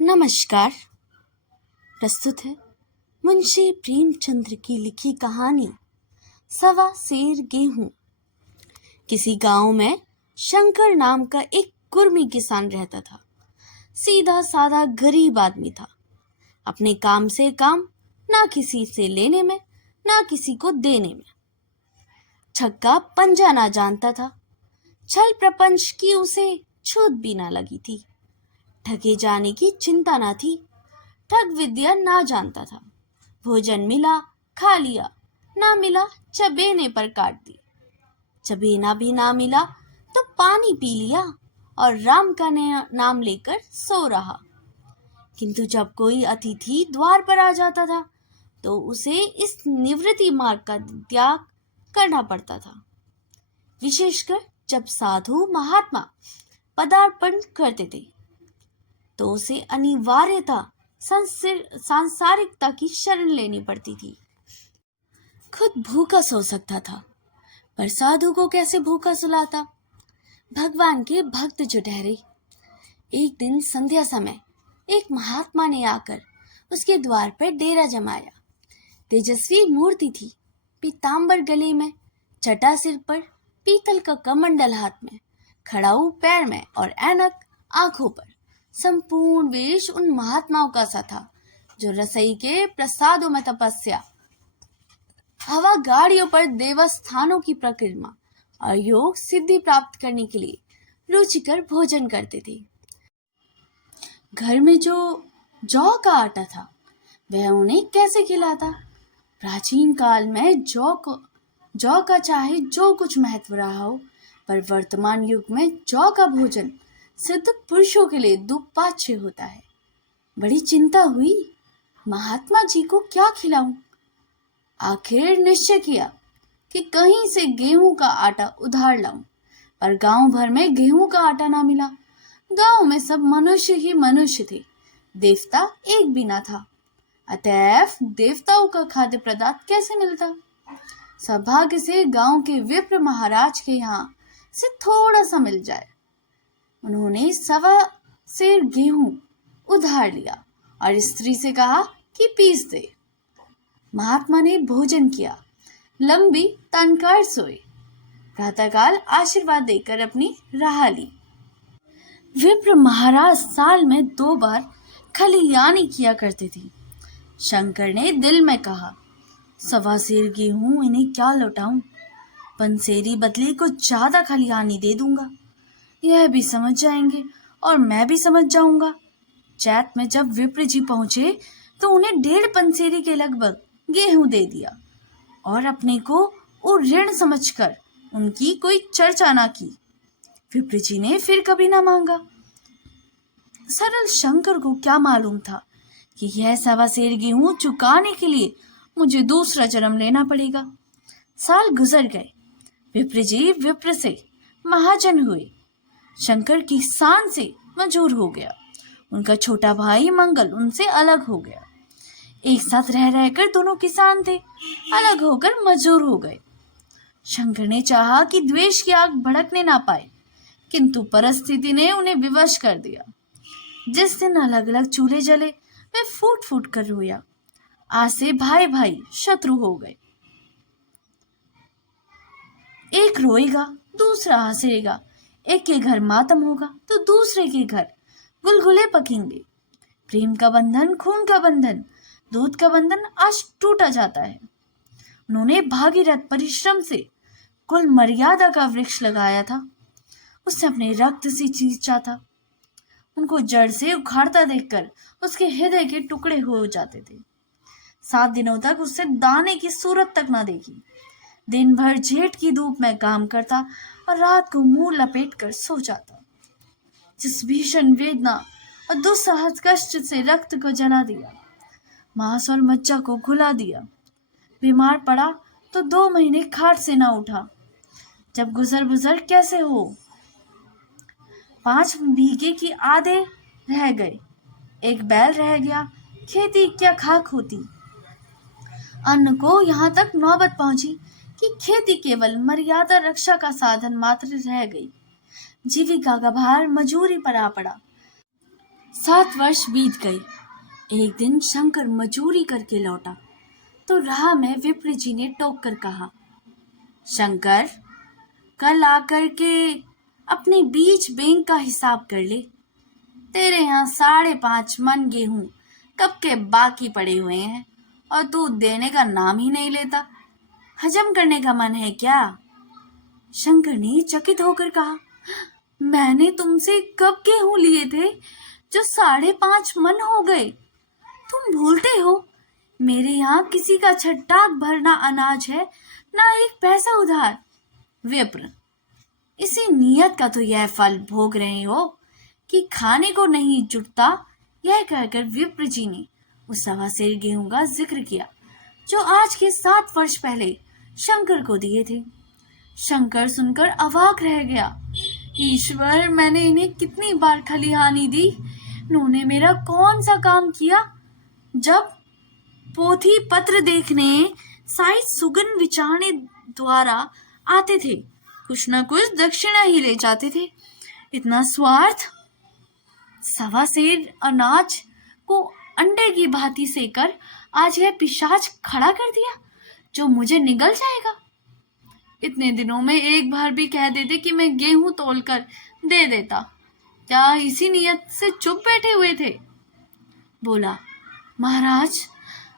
नमस्कार। प्रस्तुत है मुंशी प्रेमचंद्र की लिखी कहानी सवा सेर गेहूं। किसी गांव में शंकर नाम का एक कुर्मी किसान रहता था। सीधा साधा गरीब आदमी था। अपने काम से काम, ना किसी से लेने में ना किसी को देने में। छक्का पंजा ना जानता था। छल प्रपंच की उसे छूत भी ना लगी थी। ठगे जाने की चिंता ना थी। ठग विद्या ना जानता था। भोजन मिला खा लिया, ना मिला चबेने पर काट दी। चबेना भी ना मिला तो पानी पी लिया और राम का नाम लेकर सो रहा। किंतु जब कोई अतिथि द्वार पर आ जाता था तो उसे इस निवृत्ति मार्ग का त्याग करना पड़ता था। विशेषकर जब साधु महात्मा पदार्पण करते थे तो उसे अनिवार्यता सांसारिकता की शरण लेनी पड़ती थी। खुद भूखा सो सकता था, पर साधु को कैसे भूखा सुलाता। भगवान के भक्त जो ठहरे। एक दिन संध्या समय एक महात्मा ने आकर उसके द्वार पर डेरा जमाया। तेजस्वी मूर्ति थी। पीतांबर गले में, छटा सिर पर, पीतल का कमंडल हाथ में, खड़ाऊ पैर में और ऐनक आंखों पर। संपूर्ण वेश उन महात्माओं का सा था जो रसोई के प्रसादों में तपस्या, हवा गाड़ियों पर देवस्थानों की परिक्रमा और योग सिद्धि प्राप्त करने के लिए रुचिकर भोजन करते थे। घर में जो जौ का आटा था वह उन्हें कैसे खिलाता। प्राचीन काल में जौ का चाहे जो कुछ महत्व रहा हो, पर वर्तमान युग में जौ का भोजन सिद्ध पुरुषों के लिए दुपाच्य होता है। बड़ी चिंता हुई, महात्मा जी को क्या खिलाऊं। आखिर निश्चय किया कि कहीं से गेहूं का आटा उधार लाऊं, पर गांव भर में गेहूं का आटा ना मिला। गांव में सब मनुष्य ही मनुष्य थे, देवता एक भी ना था। अतएव देवताओं का खाद्य पदार्थ कैसे मिलता। सौभाग्य से गांव के विप्र महाराज के यहाँ से थोड़ा सा मिल जाए। उन्होंने सवा सेर गेहूं उधार लिया और स्त्री से कहा कि पीस दे। महात्मा ने भोजन किया, लंबी तनकर सोए। प्रातःकाल आशीर्वाद देकर अपनी राह ली। विप्र महाराज साल में 2 बार खलियानी किया करते थे। शंकर ने दिल में कहा, सवा सेर गेहूं इन्हें क्या लौटाऊं। पंसेरी बदले को ज्यादा खलियानी दे दूंगा। यह भी समझ जाएंगे और मैं भी समझ जाऊंगा। चैत में जब विप्र जी पहुंचे तो उन्हें 1.5 पंसेरी के लगभग गेहूं दे दिया और अपने को वो ऋण समझकर उनकी कोई चर्चा ना की। विप्र जी ने फिर कभी ना मांगा। सरल शंकर को क्या मालूम था कि यह सवा सेर गेहूं चुकाने के लिए मुझे दूसरा जन्म लेना पड़ेगा। साल गुजर गए। विप्र जी विप्र से महाजन हुए। शंकर किसान से मजूर हो गया। उनका छोटा भाई मंगल उनसे अलग हो गया। एक साथ रह रहकर दोनों किसान थे, अलग होकर मजूर हो गए। शंकर ने चाहा कि द्वेष की आग भड़कने ना पाए, किंतु परिस्थिति ने उन्हें विवश कर दिया। जिस दिन अलग अलग चूल्हे जले वे फूट फूट कर रोया। आज से भाई भाई शत्रु हो गए। एक रोएगा दूसरा हंसेगा। एक के घर मातम होगा तो दूसरे के घर गुलगुले पकेंगे। प्रेम का बंधन, खून का बंधन, दूध का बंधन आज टूटा जाता है। उन्होंने भागीरथ परिश्रम से कुल मर्यादा का वृक्ष लगाया था। उससे अपने रक्त से चींचा था। उनको जड़ से उखाड़ता देखकर उसके हृदय के टुकड़े हो जाते थे। 7 दिनों तक उससे दाने की सूरत तक ना देखी। दिन भर जेठ की धूप में काम करता और रात को मुंह लपेट कर सो जाता। जिस भीषण वेदना और दुस्सह कष्ट से रक्त को जला दिया, मांस और मज्जा को घुला दिया। बीमार पड़ा तो 2 महीने खाट से ना उठा। जब गुजर गुजर कैसे हो। 5 बीघे की आधे रह गए। एक बैल रह गया। खेती क्या खाक होती। अन्न को यहाँ तक नौबत पहुंची कि खेती केवल मर्यादा रक्षा का साधन मात्र रह गई। जीविका का भार मजूरी पर आ पड़ा। 7 वर्ष बीत गए। एक दिन शंकर मजूरी करके लौटा तो राह में विप्र जी ने टोक कर कहा, शंकर, कल आकर के अपने बीज बैंक का हिसाब कर ले। तेरे यहाँ 5.5 मन गेहूं कब के बाकी पड़े हुए हैं और तू देने का नाम ही नहीं लेता। हजम करने का मन है क्या? शंकर ने चकित होकर कहा, मैंने तुमसे कब गेहूं लिए थे जो 5.5 मन हो गए? तुम भूलते हो मेरे यहाँ किसी का छट्टाक भरना अनाज है, ना एक पैसा उधार। विप्र, इसी नियत का तो यह फल भोग रहे हो कि खाने को नहीं जुटता। यह कहकर विप्र जी ने उस 1.25 सेर गेहूं का जिक्र किया जो आज के 7 वर्ष पहले शंकर को दिए थे। शंकर सुनकर अवाक रह गया। ईश्वर, मैंने इन्हें कितनी बार खलिहानी दी, इन्होंने मेरा कौन सा काम किया? जब पोथी पत्र देखने, साइज सुगन विचारने द्वारा आते थे, कुछ न कुछ दक्षिणा ही ले जाते थे। इतना स्वार्थ! 1.25 सेर अनाज को अंडे की भांति सेकर आज यह पिशाच खड़ा कर दिया जो मुझे निगल जाएगा। इतने दिनों में एक बार भी कह देते कि मैं गेहूं तोलकर दे देता, क्या इसी नियत से चुप बैठे हुए थे? बोला, महाराज,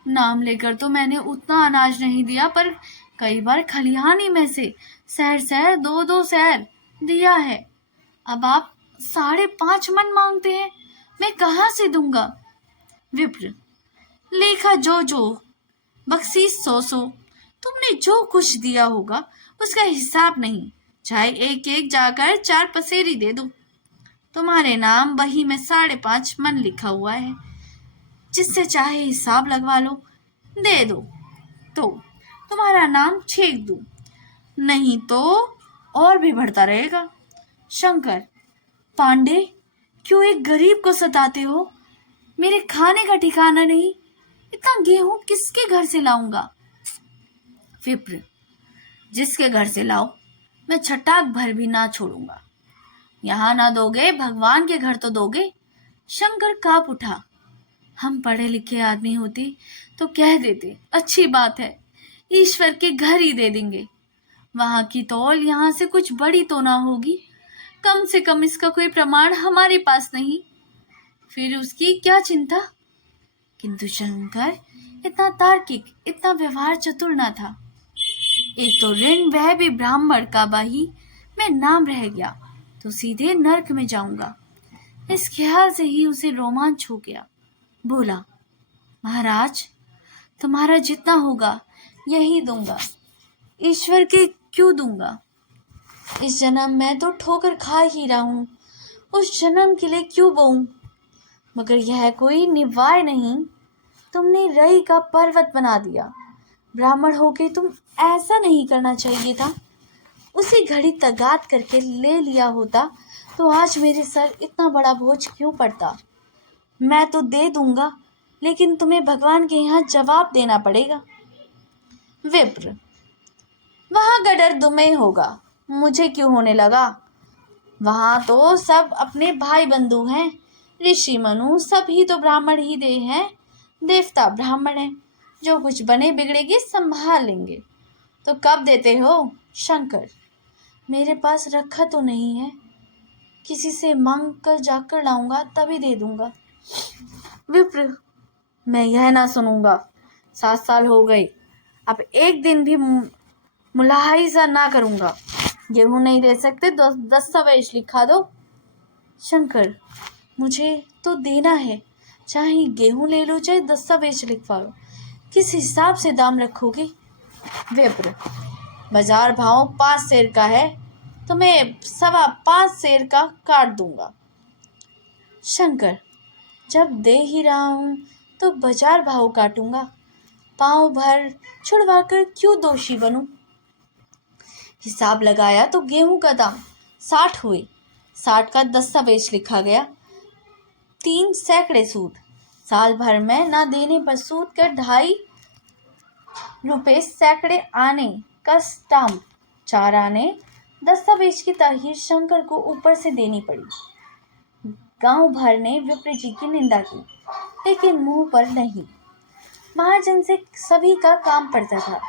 नाम लेकर तो मैंने उतना अनाज नहीं दिया, पर कई बार खलिहानी में से सैर 2-2 सैर दिया है। अब आप 5.5 मन मांगते हैं, मैं कहाँ से दूंगा? विप्र, लेखा जो बख्शीश 100, तुमने जो कुछ दिया होगा उसका हिसाब नहीं, चाहे एक जाकर 4 पसेरी दे दूं। तुम्हारे नाम बही में 5.5 मन लिखा हुआ है, जिससे चाहे हिसाब लगवा लो। दे दो तो तुम्हारा नाम छेक दूं, नहीं तो और भी बढ़ता रहेगा। शंकर, पांडे, क्यों एक गरीब को सताते हो? मेरे खाने का ठिकाना नहीं, इतना गेहूं किसके घर से लाऊंगा? विप्र, जिसके घर से लाओ, मैं छटाक भर भी ना छोड़ूंगा। यहाँ ना दोगे, भगवान के घर तो दोगे। शंकर कांप उठा। हम पढ़े लिखे आदमी होते तो कह देते, अच्छी बात है, ईश्वर के घर ही दे देंगे। वहां की तौल यहाँ से कुछ बड़ी तो ना होगी, कम से कम इसका कोई प्रमाण हमारे पास नहीं, फिर उसकी क्या चिंता? किंतु शंकर इतना तार्किक, इतना व्यवहार चतुर न था। एक तो ऋण वह भी ब्राह्मण का बही में नाम रह गया तो सीधे नरक में जाऊंगा। इस ख्याल से ही उसे रोमांच हो गया। बोला, महाराज, तुम्हारा जितना होगा यही दूंगा, ईश्वर के क्यों दूंगा? इस जन्म में तो ठोकर खा ही रहा हूं, उस जन्म के लिए क्यों बोऊं? मगर यह कोई निवाय नहीं, तुमने रई का पर्वत बना दिया। ब्राह्मण होके तुम ऐसा नहीं करना चाहिए था। उसी घड़ी तगात करके ले लिया होता तो आज मेरे सर इतना बड़ा बोझ क्यों पड़ता? मैं तो दे दूंगा, लेकिन तुम्हें भगवान के यहाँ जवाब देना पड़ेगा। विप्र, वहां गडर तुम्हें होगा, मुझे क्यों होने लगा? वहां तो सब अपने भाई बंधु हैं, ऋषि मनु सब ही तो ब्राह्मण ही दे हैं, देवता ब्राह्मण हैं, जो कुछ बने बिगड़ेगी संभाल लेंगे। तो कब देते हो? शंकर, मेरे पास रखा तो नहीं है, किसी से मांग कर जाकर लाऊंगा तभी दे दूंगा। विप्र, मैं यह ना सुनूंगा। 7 साल हो गए, अब एक दिन भी मुलाहिजा ना करूंगा। गेहूं नहीं दे सकते तो दस्तावेज लिखा दो। शंकर, मुझे तो देना है, चाहे गेहूं ले लो चाहे दस्तावेज लिखवा लो। किस हिसाब से दाम रखोगे? विप्र, बाजार भाव 5 सेर का है, तो मैं 5.25 सेर का काट दूंगा। शंकर, जब दे ही रहा हूं तो बाजार भाव काटूंगा, पांव भर छुड़वाकर क्यों दोषी बनूं? हिसाब लगाया तो गेहूं का दाम 60 हुए, 60 का दस्तावेज लिखा गया, 3 सैकड़े सूद, साल भर में ना देने पर सूद का 2.5 रुपये सैकड़े आने का स्टाम्प, 4 आने। दस्तावेज की तारीख शंकर को ऊपर से देनी पड़ी। गांव भर ने विप्र जी की निंदा की, लेकिन मुंह पर नहीं। महाजन से सभी का काम पड़ता था,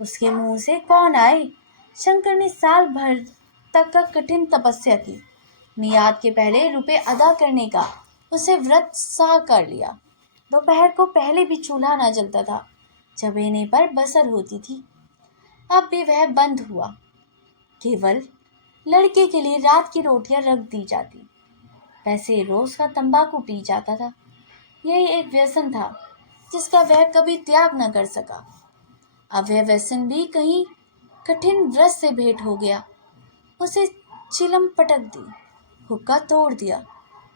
उसके मुंह से कौन आए। शंकर ने साल भर तक का कठिन तपस्या की। मियाद के पहले रुपए अदा करने का उसे व्रत सा कर लिया। दोपहर को पहले भी चूल्हा न जलता था, चबेने पर बसर होती थी। अब भी वह बंद हुआ। केवल लड़के के लिए रात की रोटियां रख दी जाती। वैसे रोज का तंबाकू पी जाता था। यही एक व्यसन था जिसका वह कभी त्याग न कर सका। अब वह व्यसन भी कहीं कठिन व्रत से भेंट हो गया। उसे चिलम पटक दी, हुक्का तोड़ दिया,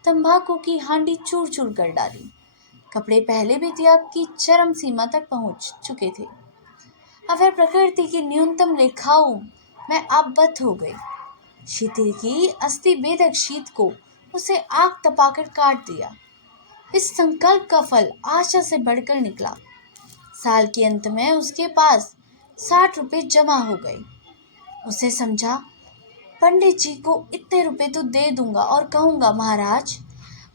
तंबाकू की हांडी चूर चूर कर डाली। कपड़े पहले भी त्याग की चरम सीमा तक पहुंच चुके थे। अब वह प्रकृति की न्यूनतम रेखाओं में आबद्ध हो गई। शीतल की अस्थि बेधक शीत को उसे आग तपाकर काट दिया। इस संकल्प का फल आशा से बढ़कर निकला। साल के अंत में उसके पास 60 रुपए जमा हो गए। उसे समझा, पंडित जी को इतने रुपए तो दे दूंगा और कहूंगा, महाराज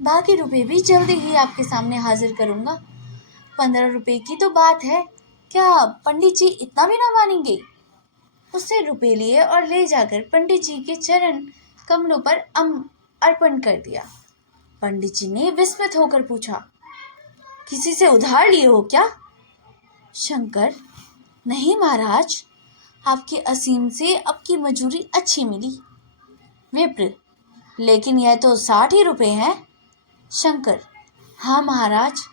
बाकी रुपए भी जल्दी ही आपके सामने हाजिर करूंगा। 15 रुपए की तो बात है, क्या पंडित जी इतना भी ना मानेंगे। उसने रुपए लिए और ले जाकर पंडित जी के चरण कमलों पर अर्पण कर दिया। पंडित जी ने विस्मित होकर पूछा, किसी से उधार लिए हो क्या? शंकर, नहीं महाराज, आपकी असीम से अब की मजूरी अच्छी मिली। विप्र, लेकिन यह तो 60 ही रुपए हैं। शंकर, हाँ महाराज,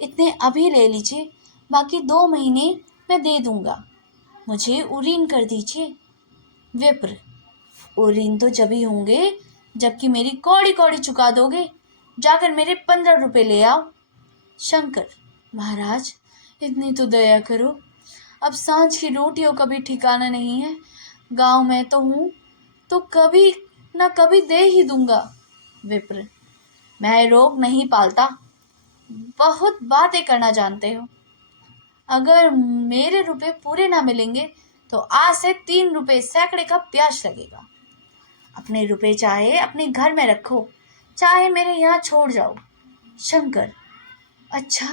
इतने अभी ले लीजिए, बाकी 2 महीने मैं दे दूंगा। मुझे उरीन कर दीजिए। विप्र, उरीन तो जब ही होंगे जबकि मेरी कौड़ी कौड़ी चुका दोगे। जाकर मेरे 15 रुपए ले आओ। शंकर, महाराज इतनी तो दया करो, अब सांझ की रोटियों का भी ठिकाना नहीं है। गांव में तो हूँ तो कभी न कभी दे ही दूंगा। विप्र, मैं रोग नहीं पालता, बहुत बातें करना जानते हो। अगर मेरे रुपए पूरे ना मिलेंगे तो आज से 3 रुपए सैकड़े का ब्याज लगेगा। अपने रुपए चाहे अपने घर में रखो, चाहे मेरे यहाँ छोड़ जाओ। शंकर, अच्छा,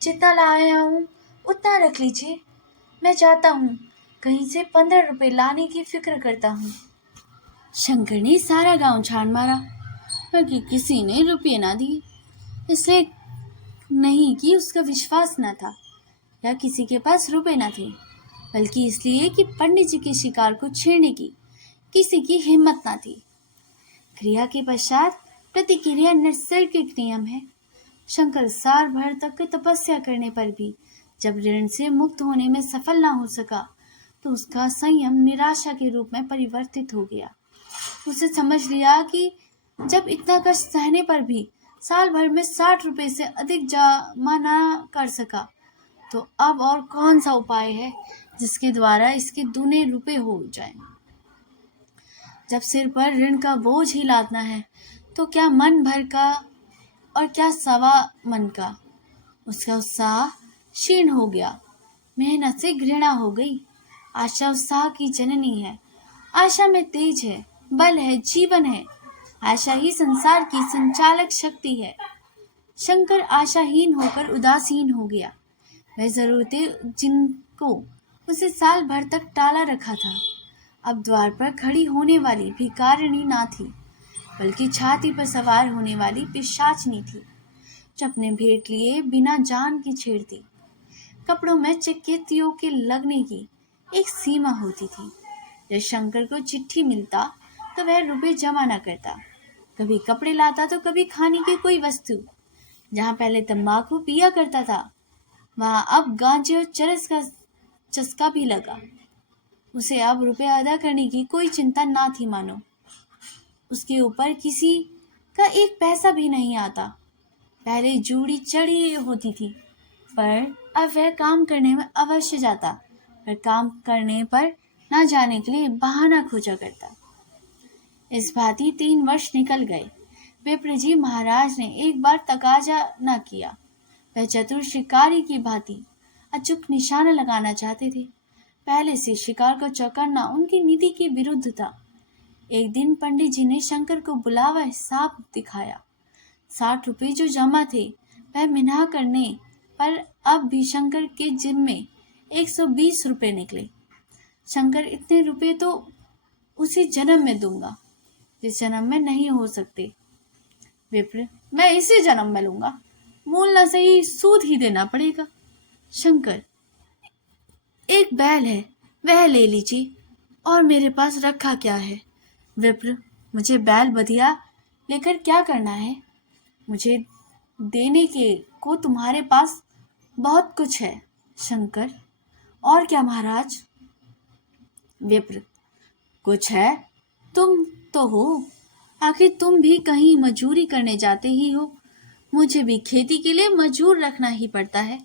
जितना लाया हूँ उतना रख लीजिए। मैं जाता हूँ, कहीं से 15 रुपए लाने की फिक्र करता हूँ। शंकर ने सारा गांव छान मारा, बाकी किसी ने रुपये ना दिए। इसलिए नहीं कि उसका विश्वास न था या किसी के पास रुपए न थे, बल्कि इसलिए कि पंडित जी के शिकार को छेड़ने की किसी की हिम्मत न थी। क्रिया के पश्चात प्रतिक्रिया नैसर्गिक नियम है। शंकर साल भर तक तपस्या करने पर भी जब ऋण से मुक्त होने में सफल न हो सका तो उसका संयम निराशा के रूप में परिवर्तित हो गया। उसे समझ लिया कि जब इतना कष्ट सहने पर भी साल भर में 60 रुपए से अधिक जमा न कर सका तो अब और कौन सा उपाय है जिसके द्वारा इसके दूने रुपए हो जाएं। जब सिर पर ऋण का बोझ ही लादना है तो क्या मन भर का और क्या सवा मन का। उसका उत्साह क्षीण हो गया, मेहनत से घृणा हो गई। आशा उत्साह की जननी है। आशा में तेज है, बल है, जीवन है। आशा ही संसार की संचालक शक्ति है। शंकर आशाहीन होकर उदासीन हो गया। वह जरूरतें जिनको उसे साल भर तक टाला रखा था अब द्वार पर खड़ी होने वाली भिखारिणी ना थी, बल्कि छाती पर सवार होने वाली पिशाचनी थी जो अपने भेंट लिए बिना जान की छेड़ती। कपड़ों में चिक्केतियों के लगने की एक सीमा होती थी। जब शंकर को चिट्ठी मिलता तो वह रुपए जमा न करता, कभी कपड़े लाता तो कभी खाने की कोई वस्तु। जहाँ पहले तंबाकू पिया करता था वहाँ अब गांजे और चरस का चस्का भी लगा। उसे अब रुपए अदा करने की कोई चिंता ना थी, मानो उसके ऊपर किसी का एक पैसा भी नहीं आता। पहले जूड़ी चढ़ी होती थी, पर अब वह काम करने में अवश्य जाता, पर काम करने पर न जाने के लिए बहाना खोजा करता। इस भांति 3 वर्ष निकल गए। विप्र जी महाराज ने एक बार तकाजा न किया। वह चतुर शिकारी की भांति अचूक निशाना लगाना चाहते थे। पहले से शिकार को चौकन्ना उनकी नीति के विरुद्ध था। एक दिन पंडित जी ने शंकर को बुलावा हिसाब दिखाया। 60 रुपये जो जमा थे वह मिना करने पर अब भी शंकर के जेब में 120 रुपये निकले। शंकर, इतने रुपए तो उसी जन्म में दूंगा जिस जन्म में नहीं हो सकते। विप्र, मैं इसी जन्म में लूंगा, मूल न सही सूद ही देना पड़ेगा। शंकर, एक बैल है वह ले लीजिए, और मेरे पास रखा क्या है। विप्र, मुझे बैल बधिया लेकर क्या करना है, मुझे देने के को तुम्हारे पास बहुत कुछ है। शंकर, और क्या महाराज। विप्र, कुछ है, तुम तो हो, आखिर तुम भी कहीं मजूरी करने जाते ही हो, मुझे भी खेती के लिए मजूर रखना ही पड़ता है।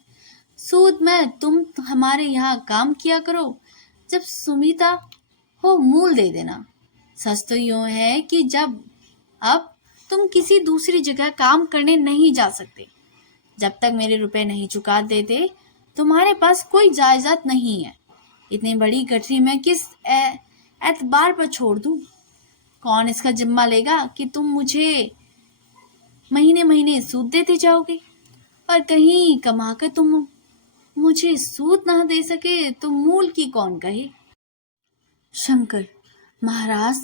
सूद में तुम हमारे यहाँ काम किया करो, जब सुमिता हो मूल दे देना। सच तो यूं है कि अब तुम किसी दूसरी जगह काम करने नहीं जा सकते। जब तक मेरे रुपए नहीं चुका देते तुम्हारे पास कोई जायदाद नहीं है। इतनी बड़ी गठरी में किस एतबार पर छोड़ दूं? कौन इसका जिम्मा लेगा कि तुम मुझे महीने महीने सूद देते जाओगे, और कहीं कमाकर तुम मुझे सूद ना दे सके तो मूल की कौन कहे। शंकर, महाराज,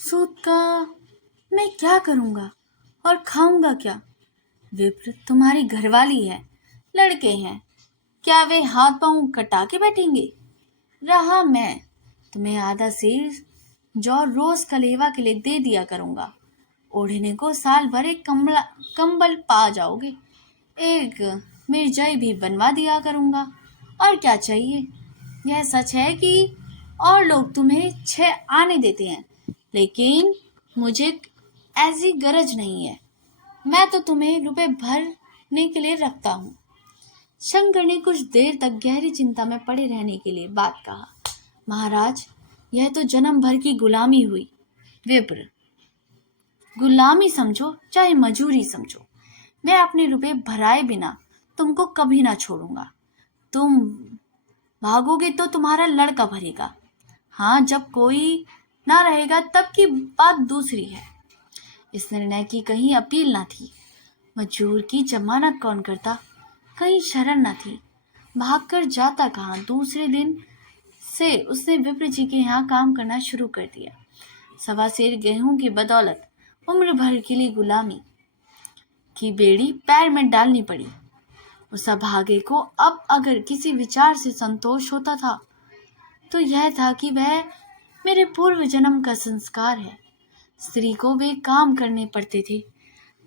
सूद का मैं क्या करूंगा और खाऊंगा क्या। विप्र, तुम्हारी घरवाली है, लड़के हैं, क्या वे हाथ पांव कटा के बैठेंगे। रहा मैं, तुम्हें आधा सेर जौ रोज कलेवा के लिए दे दिया करूंगा, ओढ़ने को साल भर एक कंबल पा जाओगे, एक मिर्जाई भी बनवा दिया करूंगा, और क्या चाहिए। यह सच है कि और लोग तुम्हें 6 आने देते हैं, लेकिन मुझे ऐसी गरज नहीं है, मैं तो तुम्हें रुपए भरने के लिए रखता हूँ। शंकर ने कुछ देर तक गहरी चिंता में पड़े रहने के लिए बात कहा। महाराज, यह तो जन्म भर की गुलामी हुई। विप्र, गुलामी समझो चाहे मजूरी समझो, मैं अपने रुपए भराए बिना तुमको कभी ना छोड़ूंगा। तुम भागोगे तो तुम्हारा लड़का भरेगा। हाँ, जब कोई ना रहेगा तब की बात दूसरी है। इस निर्णय की कहीं अपील ना थी। मजूर की जमानत कौन करता, कहीं शरण न थी, भागकर जाता कहाँ। दूसरे दिन से उसने विप्र जी के यहाँ काम करना शुरू कर दिया। 1.25 सेर गेहूं की बदौलत उम्र भर के लिए गुलामी की बेड़ी पैर में डालनी पड़ी। उस अभागे को अब अगर किसी विचार से संतोष होता था तो यह था कि वह मेरे पूर्व जन्म का संस्कार है। स्त्री को वे काम करने पड़ते थे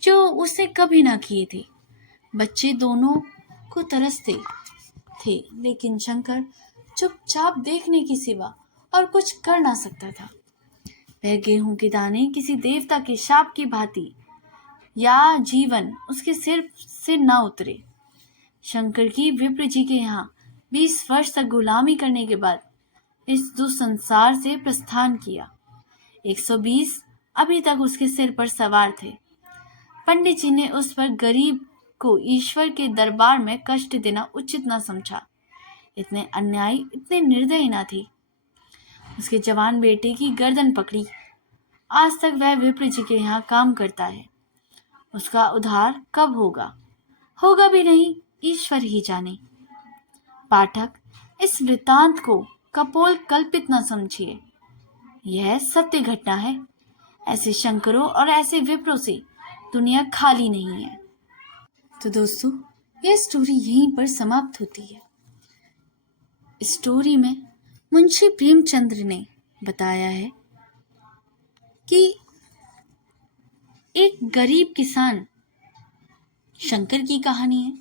जो उसने कभी ना किए थे। बच्चे दोनों को तरसते थे, लेकिन शंकर चुपचाप देखने की सिवा और कुछ कर ना सकता था। वह गेहूं के दाने किसी देवता के शाप की भांति या जीवन उसके सिर से न उतरे। शंकर की विप्र जी के यहाँ 20 वर्ष तक गुलामी करने के बाद इस दुसंसार से प्रस्थान किया। 120 अभी तक उसके सिर पर सवार थे। पंडित जी ने उस पर गरीब को ईश्वर के दरबार में कष्ट देना उचित न समझा। इतने अन्यायी, इतने निर्दयी न थे। उसके जवान बेटे की गर्दन पकड़ी। आज तक वह विप्र जी के यहाँ काम करता है। उसका उद्धार कब होगा, होगा भी नहीं, ईश्वर ही जाने। पाठक, इस वृत्तांत को कपोल कल्पित न समझिए, यह सत्य घटना है। ऐसे शंकरों और ऐसे विप्रों से दुनिया खाली नहीं है। तो दोस्तों, यह स्टोरी यहीं पर समाप्त होती है। स्टोरी में मुंशी प्रेमचंद्र ने बताया है कि एक गरीब किसान शंकर की कहानी है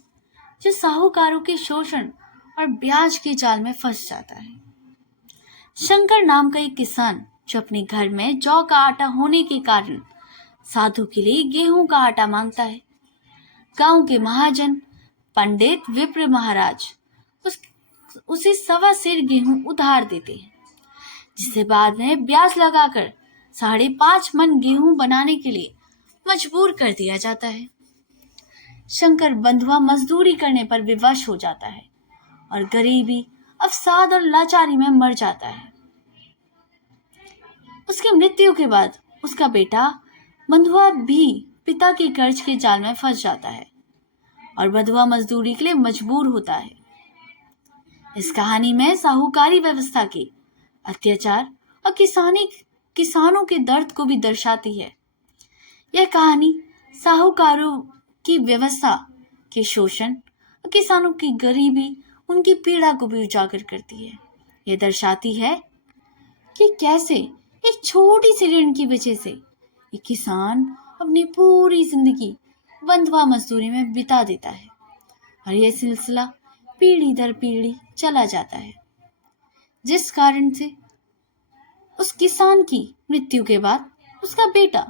जो साहूकारों के शोषण और ब्याज के जाल में फंस जाता है। शंकर नाम का एक किसान जो अपने घर में जौ का आटा होने के कारण साधु के लिए गेहूं का आटा मांगता है। गांव के महाजन पंडित विप्र महाराज उसे 1.25 सेर गेहूं उधार देते हैं, जिसे बाद में ब्याज लगाकर 5.5 मन गेहूं बनाने के लिए मजबूर कर दिया जाता है। शंकर बंधुआ मजदूरी करने पर विवश हो जाता है और गरीबी, अवसाद और लाचारी में मर जाता है। उसकी मृत्यु के बाद उसका बेटा बंधुआ भी पिता के कर्ज के जाल में फंस जाता है और बंधुआ मजदूरी के लिए मजबूर होता है। इस कहानी में साहूकारी व्यवस्था के अत्याचार और किसानों के दर्द को भी दर्शाती है। यह कहानी साहूकारों की व्यवस्था के शोषण और किसानों की गरीबी, उनकी पीड़ा को भी उजागर करती है। यह दर्शाती है कि कैसे एक छोटी सी ऋण की वजह से एक किसान अपनी पूरी जिंदगी बंधुआ मजदूरी में बिता देता है और यह सिलसिला पीढ़ी दर पीढ़ी चला जाता है, जिस कारण से उस किसान की मृत्यु के बाद उसका बेटा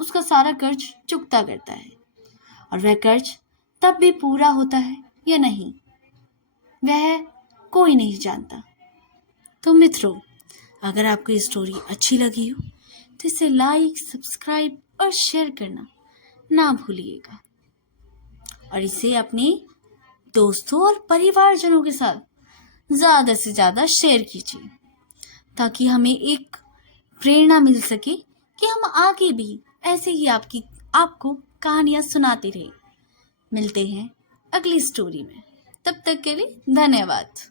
उसका सारा कर्ज चुकता करता है और वह कर्ज तब भी पूरा होता है या नहीं, वह कोई नहीं जानता। तो मित्रों, अगर आपको ये स्टोरी अच्छी लगी हो तो इसे लाइक, सब्सक्राइब और शेयर करना ना भूलिएगा और इसे अपने दोस्तों और परिवारजनों के साथ ज़्यादा से ज़्यादा शेयर कीजिए, ताकि हमें एक प्रेरणा मिल सके कि हम आगे भी ऐसे ही आपको कहानियाँ सुनाते रहे। मिलते हैं अगली स्टोरी में, तब तक के लिए धन्यवाद।